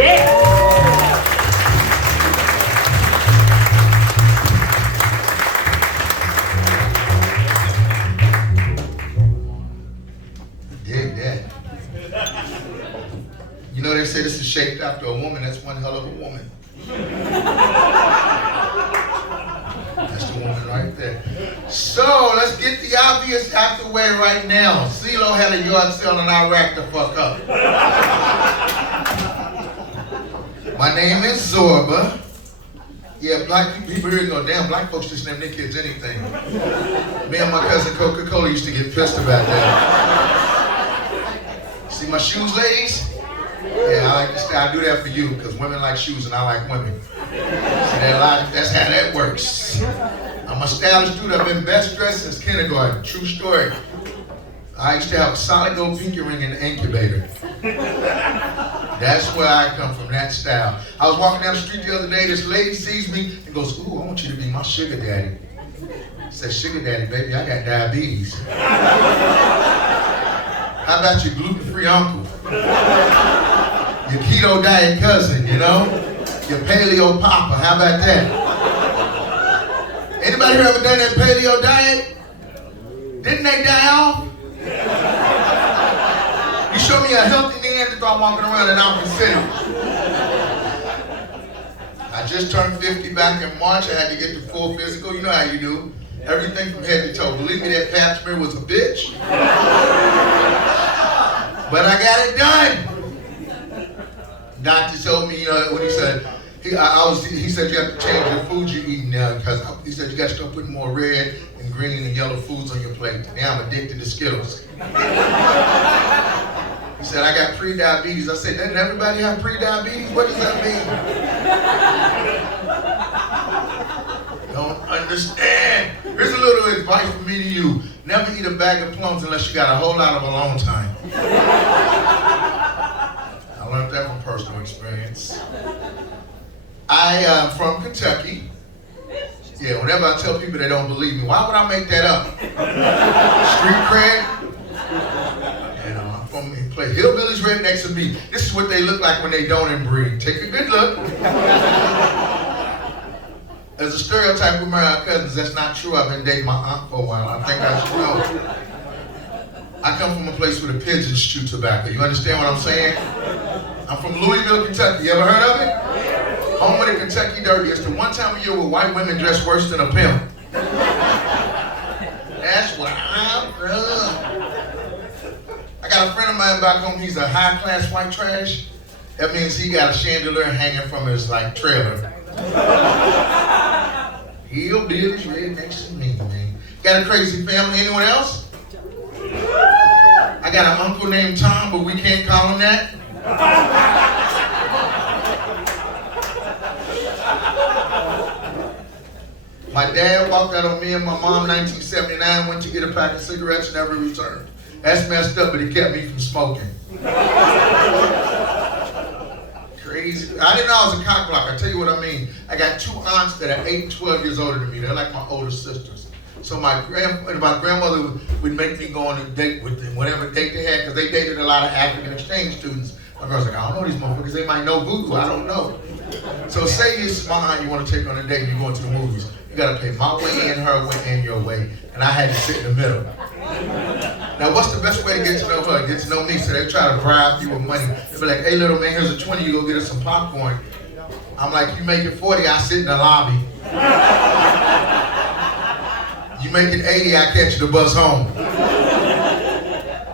Dig that. You know they say this is shaped after a woman. That's one hell of a woman. That's the woman right there. So let's get the obvious out the way right now. CeeLo had a yard sale and I racked the fuck up. My name is Zorba. Yeah, black people here go, damn, black folks just name their kids anything. Me and my cousin Coca-Cola used to get pissed about that. See my shoes, ladies? Yeah, I like to say I do that for you because women like shoes and I like women. See, that's how that works. I'm a stylish dude. I've been best dressed since kindergarten. True story. I used to have a solid gold pinky ring in the incubator. That's where I come from, that style. I was walking down the street the other day. This lady sees me and goes, "Ooh, I want you to be my sugar daddy." I said, "Sugar daddy, baby, I got diabetes." How about your gluten-free uncle? Your keto diet cousin, you know? Your paleo papa, how about that? Anybody here ever done that paleo diet? Didn't they die off? You show me a healthy Neanderthal walking around in Alpha City. I just turned 50 back in March. I had to get the full physical. You know how you do. Everything from head to toe. Believe me, that pap smear was a bitch. But I got it done. Doctor told me, when he said, he said you have to change your food you're eating now because he said you got to start putting more red and green and yellow foods on your plate. Now I'm addicted to Skittles. He said, I got pre-diabetes. I said, doesn't everybody have pre-diabetes? What does that mean? Don't understand. Here's a little advice from me to you. Never eat a bag of plums unless you got a whole lot of alone time. I learned that from personal experience. I am from Kentucky. Yeah, whenever I tell people they don't believe me, why would I make that up? Street cred? I'm from play hillbillies right next to me. This is what they look like when they don't inbreed. Take a good look. There's a stereotype with my cousins. That's not true. I've been dating my aunt for a while. I think I should know. I come from a place where the pigeons chew tobacco. You understand what I'm saying? I'm from Louisville, Kentucky. You ever heard of it? Home of the Kentucky Derby. It's the one time of year where white women dress worse than a pimp. That's where I'm from. I got a friend of mine back home. He's a high-class white trash. That means he got a chandelier hanging from his trailer. He'll build his red next to me, man. Got a crazy family. Anyone else? I got an uncle named Tom, but we can't call him that. My dad walked out on me and my mom in 1979, went to get a pack of cigarettes, never returned. That's messed up, but it kept me from smoking. Crazy. I didn't know I was a cock block. I tell you what I mean. I got two aunts that are 8 and 12 years older than me. They're like my older sisters. So my grandmother would make me go on a date with them, whatever date they had, because they dated a lot of African exchange students. My girl's like, I don't know these motherfuckers. They might know voodoo. I don't know. So say you're my aunt, you want to take on a date and you're going to the movies. You got to pay my way and her way and your way. And I had to sit in the middle. Now, what's the best way to get to know her? Get to know me. So they try to bribe you with money. They be like, hey, little man, here's a 20. You go get us some popcorn. I'm like, you make it 40, I sit in the lobby. You make it 80, I catch the bus home.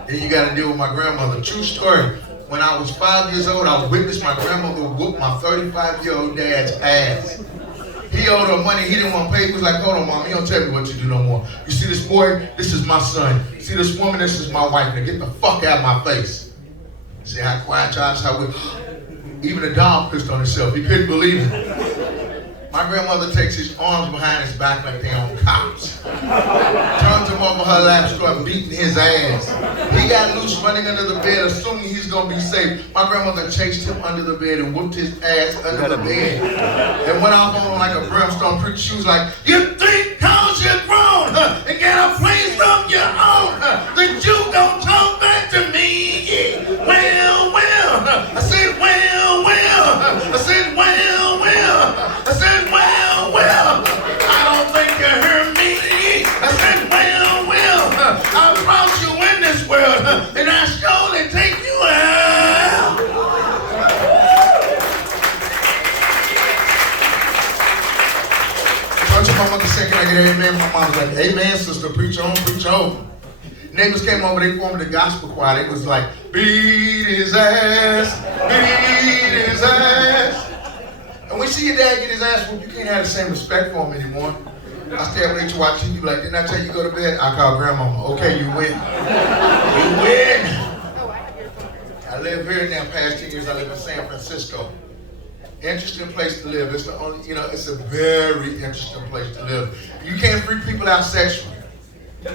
Then you got to deal with my grandmother. True story. When I was 5 years old, I witnessed my grandmother whoop my 35-year-old dad's ass. He owed her money. He didn't want to pay. He was like, hold on, mom. You don't tell me what to do no more. You see this boy? This is my son. You see this woman? This is my wife. Now get the fuck out of my face. See how quiet y'all is? How we... Even the dog pissed on himself. He couldn't believe it. My grandmother takes his arms behind his back like they on cops. Turns him over her lap, starts beating his ass. He got loose running under the bed, assuming he's gonna be safe. My grandmother chased him under the bed and whooped his ass under the bed. And went off on him like a brimstone preacher. She was like, you think cause you're grown, and get a place of your own, that you gon' talk back to me? Yeah. Well, I said, well, Can I get an amen? My mom was like, amen, sister, preach on, preach on. Neighbors came over, they formed a gospel choir. They was like, beat his ass, beat his ass. And when you see your dad get his ass whooped, you can't have the same respect for him anymore. I stay up late to watch TV, like, didn't I tell you to go to bed? I call grandmama. Okay, you win. You win. I live here now, past 10 years, I live in San Francisco. Interesting place to live. It's the only, it's a very interesting place to live. You can't freak people out sexually.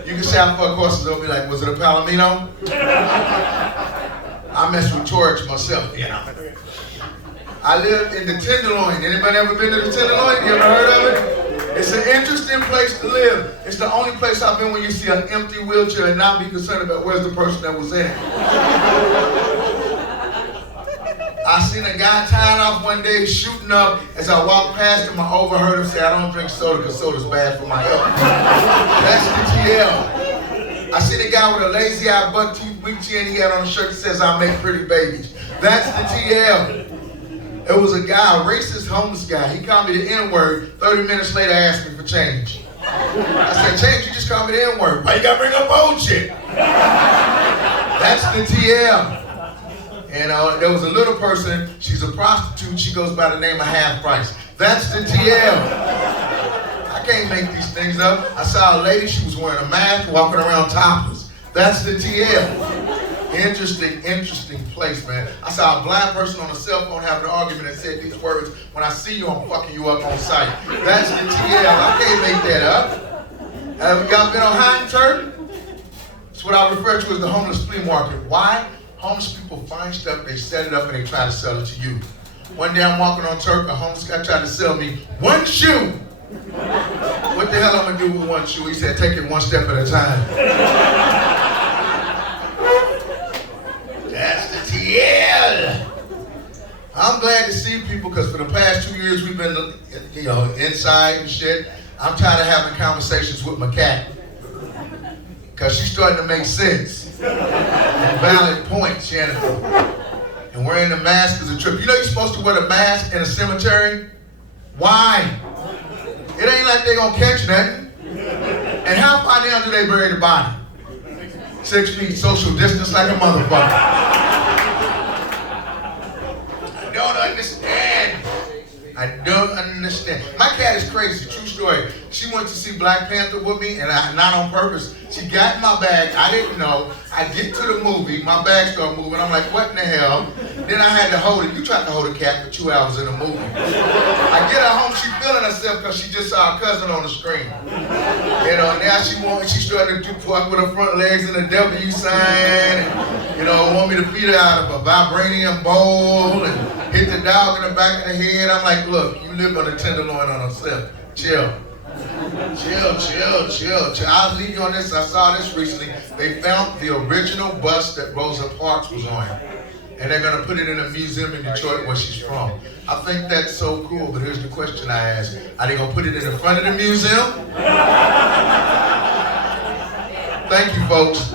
You can say I fuck horses, they'll be like, was it a Palomino? I mess with George myself, I live in the Tenderloin. Anybody ever been to the Tenderloin? You ever heard of it? It's an interesting place to live. It's the only place I've been when you see an empty wheelchair and not be concerned about where's the person that was in it. I seen a guy tying off one day, shooting up. As I walked past him, I overheard him say, I don't drink soda because soda's bad for my health. That's the TL. I seen a guy with a lazy eye, buck teeth, weak chin. He had on a shirt that says, I make pretty babies. That's the TL. It was a guy, a racist homeless guy. He called me the N-word. 30 minutes later, asked me for change. I said, change, you just called me the N-word. Why you gotta bring up old shit? That's the TL. And there was a little person, she's a prostitute, she goes by the name of Half Price. That's the TL. I can't make these things up. I saw a lady, she was wearing a mask, walking around topless. That's the TL. Interesting place, man. I saw a blind person on a cell phone having an argument that said these words, when I see you, I'm fucking you up on sight. That's the TL. I can't make that up. Have y'all been on High and Turk? It's what I refer to as the homeless flea market. Why? Homeless people find stuff, they set it up, and they try to sell it to you. One day I'm walking on Turk, a homeless guy tried to sell me one shoe. What the hell I'm gonna do with one shoe? He said, take it one step at a time. That's the TL. I'm glad to see people because for the past 2 years we've been, inside and shit. I'm tired of having conversations with my cat because she's starting to make sense. And valid points, And wearing a mask is a trip. You know you're supposed to wear a mask in a cemetery? Why? It ain't like they gonna catch nothing. And how far down do they bury the body? 6 feet, social distance like a motherfucker. I don't understand. I don't understand. My cat is crazy, true story. She went to see Black Panther with me, and not on purpose. She got in my bag, I didn't know. I get to the movie, my bag started moving. I'm like, what in the hell? Then I had to hold it. You tried to hold a cat for 2 hours in a movie. I get her home, she feeling herself because she just saw her cousin on the screen. Now she started to fuck with her front legs in a W sign. And, want me to feed her out of a vibranium bowl and hit the dog in the back of the head. I'm like, look, you live on the Tenderloin on a slip. Chill. I'll leave you on this. I saw this recently. They found the original bus that Rosa Parks was on. And they're going to put it in a museum in Detroit where she's from. I think that's so cool, but here's the question I ask. Are they going to put it in the front of the museum? Thank you, folks.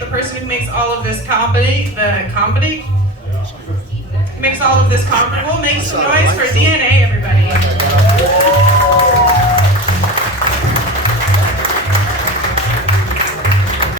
The person who makes all of this comedy, makes all of this comparable, make some noise for DNA, everybody.